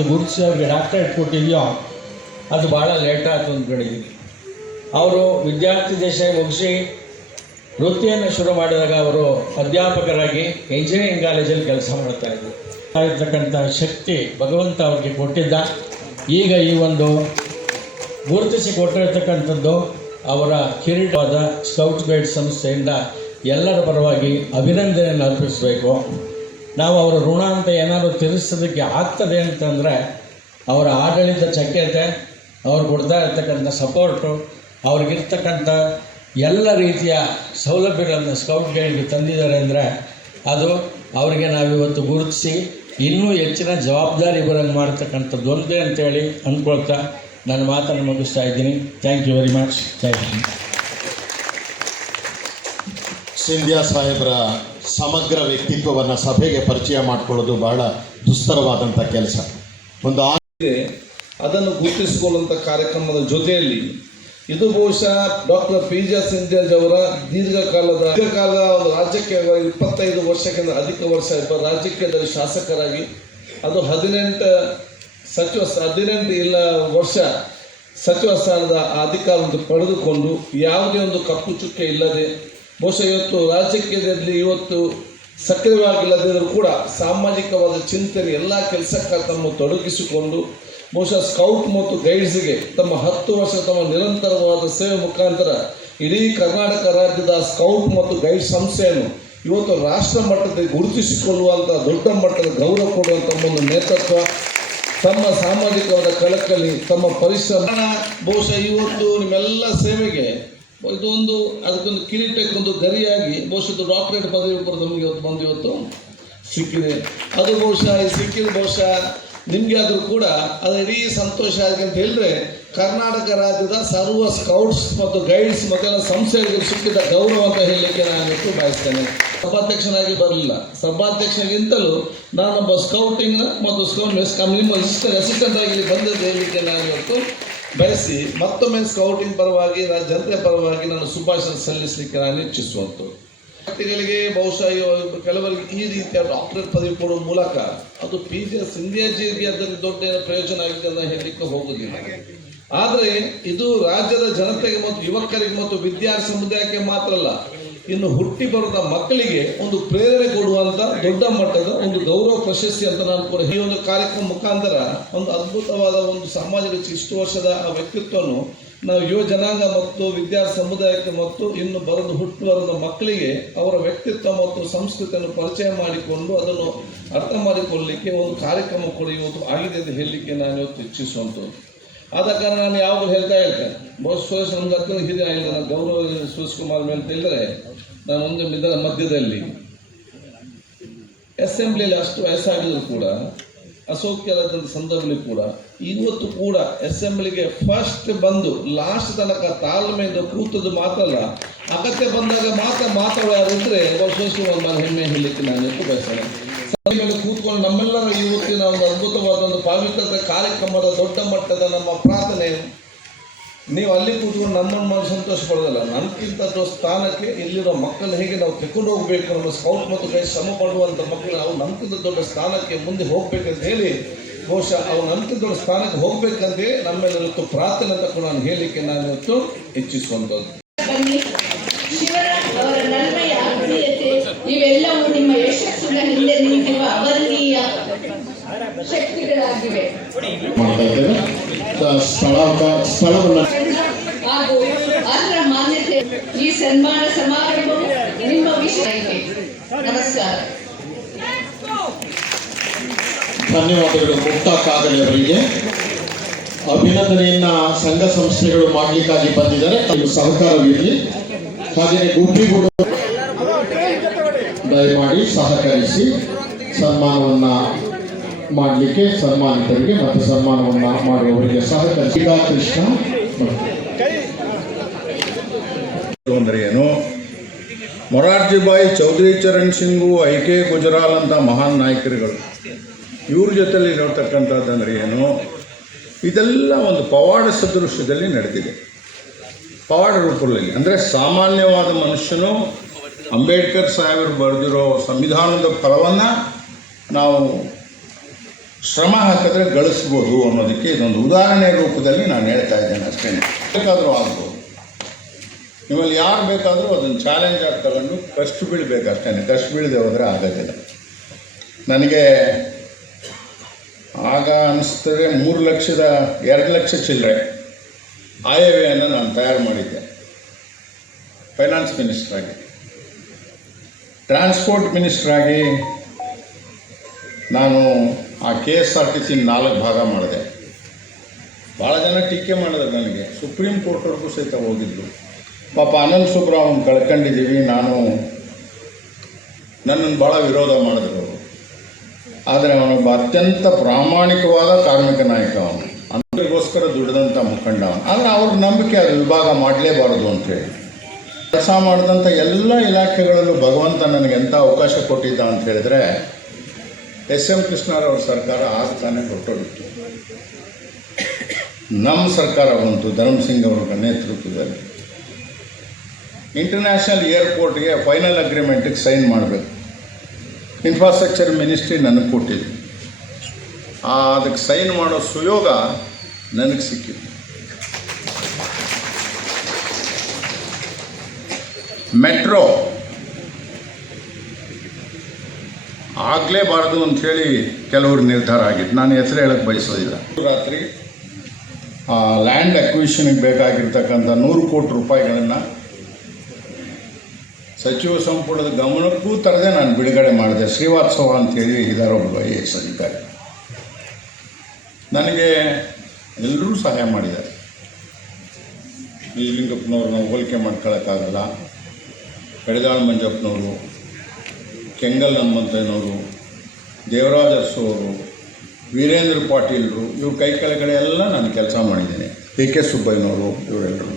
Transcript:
ಮತ್ತು ಗುರುತಿಸಿ ಅವ್ರಿಗೆ ಡಾಕ್ಟರೇಟ್ ಕೊಟ್ಟಿದೆಯೋ ಅದು ಭಾಳ ಲೇಟ್ ಆಯ್ತು ಅಂದ್ಕೊಂಡಿದ್ದೀವಿ. ಅವರು ವಿದ್ಯಾರ್ಥಿ ದಶೆ ಮುಗಿಸಿ ವೃತ್ತಿಯನ್ನು ಶುರು ಮಾಡಿದಾಗ ಅವರು ಅಧ್ಯಾಪಕರಾಗಿ ಇಂಜಿನಿಯರಿಂಗ್ ಕಾಲೇಜಲ್ಲಿ ಕೆಲಸ ಮಾಡ್ತಾಯಿದ್ರು. ಆಗಿರ್ತಕ್ಕಂಥ ಶಕ್ತಿ ಭಗವಂತ ಅವ್ರಿಗೆ ಕೊಟ್ಟಿದ್ದ. ಈಗ ಈ ಒಂದು ಗುರುತಿಸಿ ಕೊಟ್ಟಿರ್ತಕ್ಕಂಥದ್ದು ಅವರ ಕಿರೀಟವಾದ ಸ್ಕೌಟ್ ಗೈಡ್ ಸಂಸ್ಥೆಯಿಂದ ಎಲ್ಲರ ಪರವಾಗಿ ಅಭಿನಂದನೆಯನ್ನು ಅರ್ಪಿಸಬೇಕು. ನಾವು ಅವರ ಋಣ ಅಂತ ಏನಾದರೂ ತೀರಿಸೋದಕ್ಕೆ ಆಗ್ತದೆ ಅಂತಂದರೆ ಅವರ ಆಡಳಿತ ಚಕ್ಯತೆ, ಅವ್ರು ಕೊಡ್ತಾ ಇರ್ತಕ್ಕಂಥ ಸಪೋರ್ಟು, ಅವ್ರಿಗಿರ್ತಕ್ಕಂಥ ಎಲ್ಲ ರೀತಿಯ ಸೌಲಭ್ಯಗಳನ್ನು ಸ್ಕೌಟ್ ಗೈಡ್ಗೆ ತಂದಿದ್ದಾರೆ ಅಂದರೆ ಅದು ಅವರಿಗೆ ನಾವಿವತ್ತು ಗುರುತಿಸಿ ಇನ್ನೂ ಹೆಚ್ಚಿನ ಜವಾಬ್ದಾರಿ ಬರಂಗೆ ಮಾಡ್ತಕ್ಕಂಥದ್ದು ಒಂದೇ ಅಂತೇಳಿ ಅಂದ್ಕೊಳ್ತಾ ನನ್ನ ಮಾತನ್ನು ಮುಗಿಸ್ತಾ ಇದ್ದೀನಿ. Thank you very much. Thank you. Scindia ಸಾಹೇಬರ ಸಮಗ್ರ ವ್ಯಕ್ತಿತ್ವವನ್ನು ಸಭೆಗೆ ಪರಿಚಯ ಮಾಡಿಕೊಳ್ಳೋದು ಬಹಳ ದುಸ್ತರವಾದಂಥ ಕೆಲಸ. ಒಂದು ಅದನ್ನು ಗುರುತಿಸಿಕೊಳ್ಳುವಂಥ ಕಾರ್ಯಕ್ರಮದ ಜೊತೆಯಲ್ಲಿ ಇದು ಬಹುಶಃ ಡಾಕ್ಟರ್ ಪಿ.ಜೆ. ಸಿಂಧ್ಯಾಜವರ ದೀರ್ಘಕಾಲದ ಒಂದು ರಾಜ್ಯಕ್ಕೆ 25 ವರ್ಷಕ್ಕಿಂತ ಅಧಿಕ ವರ್ಷ ರಾಜಕೀಯದಲ್ಲಿ ಶಾಸಕರಾಗಿ ಅದು 18 ವರ್ಷ ಸಚಿವ ಸ್ಥಾನದ ಅಧಿಕಾರವನ್ನು ಪಡೆದುಕೊಂಡು ಯಾವುದೇ ಒಂದು ಕಪ್ಪು ಚುಕ್ಕೆ ಇಲ್ಲದೆ ಬಹುಶಃ ಇವತ್ತು ರಾಜಕೀಯದಲ್ಲಿ ಸಕ್ರಿಯವಾಗಿಲ್ಲದಿದ್ದರೂ ಕೂಡ ಸಾಮಾಜಿಕವಾದ ಚಿಂತನೆ ಎಲ್ಲ ಕೆಲಸಕ್ಕೆ ತಮ್ಮ ತೊಡಗಿಸಿಕೊಂಡು ಬಹುಶಃ ಸ್ಕೌಟ್ ಮತ್ತು ಗೈಡ್ಸ್ಗೆ ತಮ್ಮ 10 ವರ್ಷ ತಮ್ಮ ನಿರಂತರವಾದ ಸೇವೆ ಮುಖಾಂತರ ಇಡೀ ಕರ್ನಾಟಕ ರಾಜ್ಯದ ಸ್ಕೌಟ್ ಮತ್ತು ಗೈಡ್ ಸಂಸ್ಥೆಯನ್ನು ಇವತ್ತು ರಾಷ್ಟ್ರ ಮಟ್ಟದಲ್ಲಿ ಗುರುತಿಸಿಕೊಳ್ಳುವಂಥ ದೊಡ್ಡ ಮಟ್ಟದ ಗೌರವ ಕೊಡುವಂಥ ಒಂದು ನೇತೃತ್ವ, ತಮ್ಮ ಸಾಮಾಜಿಕವಾದ ಕಳಕಳಿ, ತಮ್ಮ ಪರಿಶ್ರಮ ಬಹುಶಃ ಇವತ್ತು ನಿಮ್ಮೆಲ್ಲ ಸೇವೆಗೆ ಇದೊಂದು ಅದಕ್ಕೊಂದು ಕಿರೀಟಕ್ಕೊಂದು ಗರಿಯಾಗಿ ಬಹುಶಃ ಡಾಕ್ಟರೇಟ್ ಪದವಿ ಕೂಡ ನಮಗೆ ಇವತ್ತು ಸಿಕ್ಕಿದೆ. ಅದು ಬಹುಶಃ ನಿಮಗೆ ಆದರೂ ಕೂಡ ಅದು ಇಡೀ ಸಂತೋಷ ಆಗಿದೆ ಅಂತ ಹೇಳಿದ್ರೆ ಕರ್ನಾಟಕ ರಾಜ್ಯದ ಸರ್ವ ಸ್ಕೌಟ್ಸ್ ಮತ್ತು ಗೈಡ್ಸ್ ಮತ್ತು ಸಂಸ್ಥೆಗಳಿಗೆ ಸಿಕ್ಕಿದ ಗೌರವ ಅಂತ ಹೇಳಲಿಕ್ಕೆ ನಾನು ಬಯಸ್ತೇನೆ. ಸಭಾಧ್ಯಕ್ಷನಾಗಿ ಬರಲಿಲ್ಲ, ಸಭಾಧ್ಯಕ್ಷನಿಗಿಂತಲೂ ನಾನೊಬ್ಬ ಸ್ಕೌಟಿಂಗ್ ಮತ್ತು ನಿಮ್ಮ ಅಸಿಸ್ಟೆಂಟ್ ಆಗಿ ಬಂದದ್ದು ಹೇಳಲಿಕ್ಕೆ ನಾನು ಇವತ್ತು ಬಯಸಿ ಮತ್ತೊಮ್ಮೆ ಸ್ಕೌಟಿಂಗ್ ಪರವಾಗಿ ಜನತೆ ಪರವಾಗಿ ನಾನು ಶುಭಾಶಯ ಸಲ್ಲಿಸಲಿಕ್ಕೆ ನಾನು ಇಚ್ಛಿಸುವಂಥದ್ದು. ವ್ಯಕ್ತಿಗಳಿಗೆ ಬಹುಶಃ ಕೆಲವರಿಗೆ ಈ ರೀತಿಯ ಡಾಕ್ಟರೇಟ್ ಪದವಿ ಕೊಡುವ ಮೂಲಕ ಅದು ಪಿ.ಜೆ. ಸಿಂಧ್ಯಾಜಿಗೆ ಅದರಲ್ಲಿ ದೊಡ್ಡ ಪ್ರಯೋಜನ ಆಗಿದೆ ಅಂತ ಹೇಳಲಿಕ್ಕೆ ಹೋಗುವುದಿಲ್ಲ. ಆದರೆ ಇದು ರಾಜ್ಯದ ಜನತೆಗೆ ಮತ್ತು ಯುವಕರಿಗೆ ಮತ್ತು ವಿದ್ಯಾರ್ಥಿ ಸಮುದಾಯಕ್ಕೆ ಮಾತ್ರ ಅಲ್ಲ, ಇನ್ನು ಹುಟ್ಟಿ ಬರುವ ಮಕ್ಕಳಿಗೆ ಒಂದು ಪ್ರೇರಣೆ ಕೊಡುವಂಥ ದೊಡ್ಡ ಮಟ್ಟದ ಒಂದು ಗೌರವ ಪ್ರಶಸ್ತಿ ಅಂತ ನಾನು ಕೂಡ ಈ ಒಂದು ಕಾರ್ಯಕ್ರಮ ಮುಖಾಂತರ ಒಂದು ಅದ್ಭುತವಾದ ಒಂದು ಸಾಮಾಜಿಕ ಇಷ್ಟು ವರ್ಷದ ವ್ಯಕ್ತಿತ್ವವನ್ನು ನಾವು ಯುವ ಜನಾಂಗ ಮತ್ತು ವಿದ್ಯಾರ್ಥಿ ಸಮುದಾಯಕ್ಕೆ ಮತ್ತು ಇನ್ನು ಹುಟ್ಟುವ ಮಕ್ಕಳಿಗೆ ಅವರ ವ್ಯಕ್ತಿತ್ವ ಮತ್ತು ಸಂಸ್ಕೃತಿಯನ್ನು ಪರಿಚಯ ಮಾಡಿಕೊಂಡು ಅದನ್ನು ಅರ್ಥ ಮಾಡಿಕೊಳ್ಳಲಿಕ್ಕೆ ಒಂದು ಕಾರ್ಯಕ್ರಮ ಕೂಡ ಇವತ್ತು ಆಗಿದೆ ಅಂತ ಹೇಳಲಿಕ್ಕೆ ನಾನು ಇವತ್ತು ಇಚ್ಛಿಸುವಂಥದ್ದು. ಆದ ಕಾರಣ ನಾನು ಯಾವಾಗಲೂ ಹೇಳ್ತೇನೆ, ಬಹುಶಃ ನಮ್ಗೆ ಹತ್ತಿರ ಹಿರಿಯ ನನ್ನ ಗೌರವ ಸುರೇಶ್ ಕುಮಾರ್ ಮೇಲೆ ಹೇಳಿದರೆ ನಾನು ಒಂದು ಮಧ್ಯದಲ್ಲಿ ಅಸೆಂಬ್ಲಿಯಲ್ಲಿ ಅಷ್ಟು ವಯಸ್ಸಾಗಿದ್ರು ಕೂಡ ಅಸೌಖ್ಯದ ಸಂದರ್ಭದಲ್ಲಿ ಕೂಡ ಇವತ್ತು ಕೂಡ ಅಸೆಂಬ್ಲಿಗೆ ಫಸ್ಟ್ ಬಂದು ಲಾಸ್ಟ್ ತನಕ ತಾಳ್ಮೆಯಿಂದ ಕೂತದ್ದು ಮಾತ್ರ ಅಲ್ಲ, ಅಗತ್ಯ ಬಂದಾಗ ಮಾತ್ರ ಮಾತಾಡೋದಿದ್ರೆ ಬಹುಶಃ ಹೆಮ್ಮೆ ಹೇಳಲಿಕ್ಕೆ ನಾನು ಎಷ್ಟು ಬಯಸ್ತೇನೆ. ಮೇಲೆ ಕೂತ್ಕೊಂಡು ನಮ್ಮೆಲ್ಲರ ಇವತ್ತಿನ ಒಂದು ಅದ್ಭುತವಾದ ಒಂದು ಪಾವಿತ್ರತೆ ಕಾರ್ಯಕ್ರಮದ ದೊಡ್ಡ ಮಟ್ಟದ ನಮ್ಮ ಪ್ರಾರ್ಥನೆ, ನೀವು ಅಲ್ಲಿ ಕೂತ್ಕೊಂಡು ನಮ್ಮನ್ನು ಸಂತೋಷ ಪಡೋದಲ್ಲ, ನನ್ಗಿಂತ ಸ್ಥಾನಕ್ಕೆ ಇಲ್ಲಿರೋ ಮಕ್ಕಳನ್ನ ಹೇಗೆ ನಾವು ತೆಕ್ಕೊಂಡು ಹೋಗಬೇಕು, ನಮ್ಮ ಸ್ಕೌಟ್ ಮತ್ತು ಗೈಡ್ ಶ್ರಮ ಪಡುವಂಥ ಮಕ್ಕಳು ನಾವು ನಮ್ಗಿಂತ ದೊಡ್ಡ ಸ್ಥಾನಕ್ಕೆ ಮುಂದೆ ಹೋಗ್ಬೇಕಂತ ಹೇಳಿ ಬಹುಶಃ ಅವ್ರು ನಮ್ಗಿಂತ ದೊಡ್ಡ ಸ್ಥಾನಕ್ಕೆ ಹೋಗ್ಬೇಕಂತೆ ನಮ್ಮೆಲ್ಲರಿಗೂ ಪ್ರಾರ್ಥನೆ ಅಂತ ಕೂಡ ನಾನು ಹೇಳಲಿಕ್ಕೆ ನಾನು ಇವತ್ತು ಇಚ್ಛಿಸುವಂಥದ್ದು. ಇವೆಲ್ಲವೂ ನಿಮ್ಮ ಯಶಸ್ಸಿನ ಹಿಂದೆ ನಿಂತಿರುವ ಅಭರನೀಯ ಶಕ್ತಿಗಳಾಗಿವೆ. ಹಾಗೂ ಅದರ ಮಾನ್ಯತೆ ಈ ಸನ್ಮಾನ ಸಮಾರಂಭವು ನಿಮ್ಮ ವಿಷಯ. ನಮಸ್ಕಾರ. ಧನ್ಯವಾದಗಳು ಮುಕ್ತಾ ಕಾಗಲೆ ಅವರಿಗೆ. ಅಭಿನಂದನೆಯನ್ನ ಸಂಘ ಸಂಸ್ಥೆಗಳು ಮಾಡಲಿಕ್ಕಾಗಿ ಬಂದಿದ್ದಾರೆ, ಅದು ಸಹಕಾರವಿರಲಿ. ಹಾಗೆಯೇ ಗುಬ್ಬಿಗೂಡು ದಯಮಾಡಿ ಸಹಕರಿಸಿ ಸನ್ಮಾನವನ್ನ ಮಾಡಲಿಕ್ಕೆ ಸನ್ಮಾನಿತರಿಗೆ ಮತ್ತು ಸನ್ಮಾನವನ್ನ ಮಾಡುವವರಿಗೆ ಸಹಕರಿಸಿ. ಕೃಷ್ಣ ಅಂದ್ರೆ ಏನು, ಮೊರಾರ್ಜಿ ಭಾಯ್, ಚೌಧರಿ ಚರಣ್ ಸಿಂಗು, ಐ.ಕೆ. ಗುಜರಾಲ್ ಅಂತ ಮಹಾನ್ ನಾಯಕರುಗಳು, ಇವ್ರ ಜೊತೆಲಿ ನೋಡ್ತಕ್ಕಂಥದ್ದಂದ್ರೆ ಏನು, ಇದೆಲ್ಲ ಒಂದು ಪವಾಡ ಸದೃಶ್ಯದಲ್ಲಿ ನಡೆದಿದೆ. ಪವಾಡ ರೂಪದಲ್ಲಿ ಅಂದರೆ ಸಾಮಾನ್ಯವಾದ ಮನುಷ್ಯನು ಅಂಬೇಡ್ಕರ್ ಸಾಹೇಬರು ಬರೆದಿರೋ ಸಂವಿಧಾನದ ಫಲವನ್ನು ನಾವು ಶ್ರಮ ಹಾಕಿದ್ರೆ ಗಳಿಸ್ಬೋದು ಅನ್ನೋದಕ್ಕೆ ಇದೊಂದು ಉದಾಹರಣೆ ರೂಪದಲ್ಲಿ ನಾನು ಹೇಳ್ತಾ ಇದ್ದೇನೆ ಅಷ್ಟೇ. ಬೇಕಾದರೂ ಆಗ್ಬೋದು. ನಿಮ್ಮಲ್ಲಿ ಯಾರು ಬೇಕಾದರೂ ಅದನ್ನು ಚಾಲೆಂಜ್ ಆಗಿ ತಗೊಂಡು ಕಷ್ಟ ಬೀಳಬೇಕು ಅಷ್ಟೇ. ಕಷ್ಟ ಬೀಳದೆ ಹೋದರೆ ಆಗೋದಿಲ್ಲ. ನನಗೆ ಆಗ ಅನಿಸ್ತದೆ 2 ಲಕ್ಷ ಚಿಲ್ಲರೆ ಆಯವ್ಯಯನ್ನು ನಾನು ತಯಾರು ಮಾಡಿದ್ದೆ ಫೈನಾನ್ಸ್ ಮಿನಿಸ್ಟ್ರಾಗಿ. ಟ್ರಾನ್ಸ್ಪೋರ್ಟ್ ಮಿನಿಸ್ಟ್ರಾಗಿ ನಾನು ಆ KSRTC 4 ಭಾಗ ಮಾಡಿದೆ. ಭಾಳ ಜನ ಟೀಕೆ ಮಾಡಿದ್ರು ನನಗೆ. ಸುಪ್ರೀಂ ಕೋರ್ಟ್ವರೆಗೂ ಸಹಿತ ಹೋಗಿದ್ದು. ಪಾಪ ಅನಂತ ಸುಬ್ರಾವ್ ಕಳ್ಕೊಂಡಿದ್ದೀವಿ. ನನ್ನನ್ನು ಭಾಳ ವಿರೋಧ ಮಾಡಿದ್ರು ಅವರು. ಆದರೆ ಅವನೊಬ್ಬ ಅತ್ಯಂತ ಪ್ರಾಮಾಣಿಕವಾದ ಕಾರ್ಮಿಕ ನಾಯಕ. ಅವನು ಅಂದರಿಗೋಸ್ಕರ ದುಡಿದಂಥ ಮುಖಂಡ ಅವನು. ಆದರೆ ಅವ್ರ ನಂಬಿಕೆ ಅದು ವಿಭಾಗ ಮಾಡಲೇಬಾರದು ಅಂತೇಳಿ ಕೆಲಸ ಮಾಡಿದಂಥ ಎಲ್ಲ ಇಲಾಖೆಗಳಲ್ಲೂ ಭಗವಂತ ನನಗೆ ಎಂಥ ಅವಕಾಶ ಕೊಟ್ಟಿದ್ದ ಅಂತ ಹೇಳಿದ್ರೆ, SM ಕೃಷ್ಣರವ್ರ ಸರ್ಕಾರ ತಾನೇ ಹೊರಟೋಗಿತ್ತು. ನಮ್ಮ ಸರ್ಕಾರ ಬಂತು ಧರ್ಮಸಿಂಗ್ ಅವರ ನೇತೃತ್ವದಲ್ಲಿ. ಇಂಟರ್ನ್ಯಾಷನಲ್ ಏರ್ಪೋರ್ಟ್ಗೆ ಫೈನಲ್ ಅಗ್ರಿಮೆಂಟಿಗೆ ಸೈನ್ ಮಾಡಬೇಕು. ಇನ್ಫ್ರಾಸ್ಟ್ರಕ್ಚರ್ ಮಿನಿಸ್ಟ್ರಿ ನನಗೆ ಕೊಟ್ಟಿದ್ದು. ಅದಕ್ಕೆ ಸೈನ್ ಮಾಡೋ ಸುಯೋಗ ನನಗೆ ಸಿಕ್ಕಿತ್ತು. ಮೆಟ್ರೋ ಆಗಲೇಬಾರದು ಅಂಥೇಳಿ ಕೆಲವರು ನಿರ್ಧಾರ ಆಗಿತ್ತು. ನಾನು ಹೆಸರು ಹೇಳಕ್ಕೆ ಬಯಸೋದಿಲ್ಲ. ರಾತ್ರಿ ಲ್ಯಾಂಡ್ ಅಕ್ವಿಷನ್ಗೆ ಬೇಕಾಗಿರ್ತಕ್ಕಂಥ 100 ಕೋಟಿ ರೂಪಾಯಿಗಳನ್ನು ಸಚಿವ ಸಂಪುಟದ ಗಮನಕ್ಕೂ ತರದೆ ನಾನು ಬಿಡುಗಡೆ ಮಾಡಿದೆ. ಶ್ರೀವಾತ್ಸವ ಅಂಥೇಳಿ ಇದಾರೊಬ್ಬ IAS ಅಧಿಕಾರಿ. ನನಗೆ ಎಲ್ಲರೂ ಸಹಾಯ ಮಾಡಿದ್ದಾರೆ. ಲಿಂಗಪ್ಪನವ್ರು ನಾವು ಹೋಲಿಕೆ ಮಾಡ್ಕೊಳ್ಳೋಕ್ಕಾಗಲ್ಲ. ಕಡಿದಾಳ್ ಮಂಜಪ್ಪನವರು, ಕೆಂಗಲ್ ಹನುಮಂತಯ್ಯನವರು, ದೇವರಾಜ ಅರಸು ಅವರು, ವೀರೇಂದ್ರ ಪಾಟೀಲರು, ಇವ್ರ ಕೈ ಕೆಳಗಡೆ ಎಲ್ಲ ನಾನು ಕೆಲಸ ಮಾಡಿದ್ದೇನೆ. PK ಸುಬ್ಬಯ್ಯನವರು, ಇವರೆಲ್ಲರೂ.